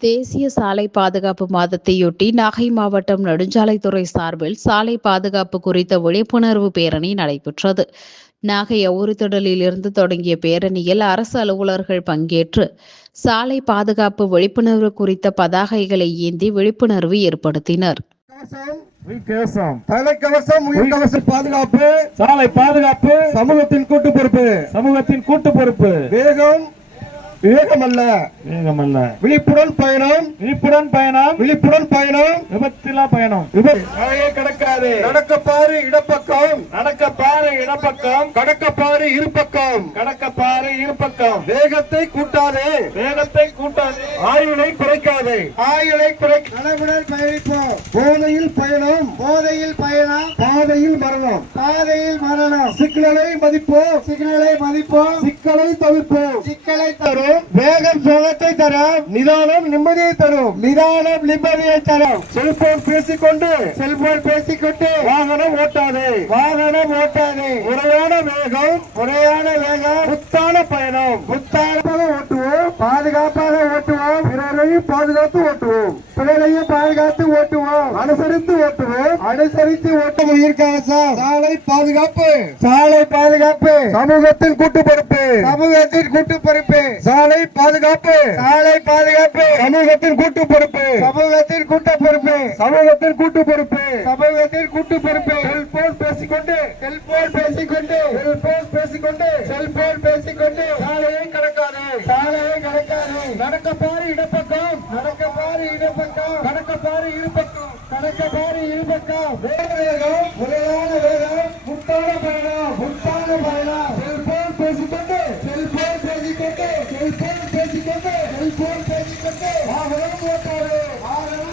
தேசிய சாலை பாதுகாப்பு மாதத்தையொட்டி நாகை மாவட்டம் நெடுஞ்சாலைத்துறை சார்பில் சாலை பாதுகாப்பு குறித்த விழிப்புணர்வு பேரணி நடைபெற்றது. நாகை அவுரித்திடலில் இருந்து தொடங்கிய பேரணியில் அரசு அலுவலர்கள் பங்கேற்று சாலை பாதுகாப்பு விழிப்புணர்வு குறித்த பதாகைகளை ஏந்தி விழிப்புணர்வு ஏற்படுத்தினர். தலைக்கவசம், உயிர்கவசம் பாதுகாப்பு, சாலை பாதுகாப்பு சமூகத்தின் கூட்டு பொறுப்பு. வேகமல்ல விழிப்புடன் பயணம், விழிப்புடன் பயணம், விபத்தில்லா பயணம். கடக்காது, நடக்கப்பாரு இடப்பக்கம், கடக்கப்பாரு இருபக்கம். வேகத்தை கூட்டாதே, ஆயுளை குறைக்காதே, நடைமுடன் பயணிப்போம். போதையில் பயணம், பாதையில் மரணம். சிக்னலை மதிப்போம், சிக்கலை தவிர்ப்போம். வேகம் சோகத்தை தரும், நிதானம் நிம்மதியை தரும். செல்போன் பேசிக்கொண்டு வாகனம் ஓட்டாதே. முறையான வேகம், முத்தான பயணம். பாதுகாப்பாக ஓட்டுவோம். பிறரையும் பாதுகாத்து ஓட்டுவோம். அனுசரித்து ஓட்டுவோம். உயிர்கவசம், சாலை பாதுகாப்பு சமூகத்தின் கூட்டு பொறுப்பு. சாலை பாதுகாப்பு சமூகத்தின் கூட்டு பொறுப்பு. செல்போன் பேசிக்கொண்டு சாலையை கடக்காதே. நடக்கப்பாரு இடப்பக்கம், கடக்கப்பாரு இருபக்கம். முறையான வேகம், முத்தான பயணம். செல்போன் பேசிக்கொண்டு வாகனம் ஓட்டாதே.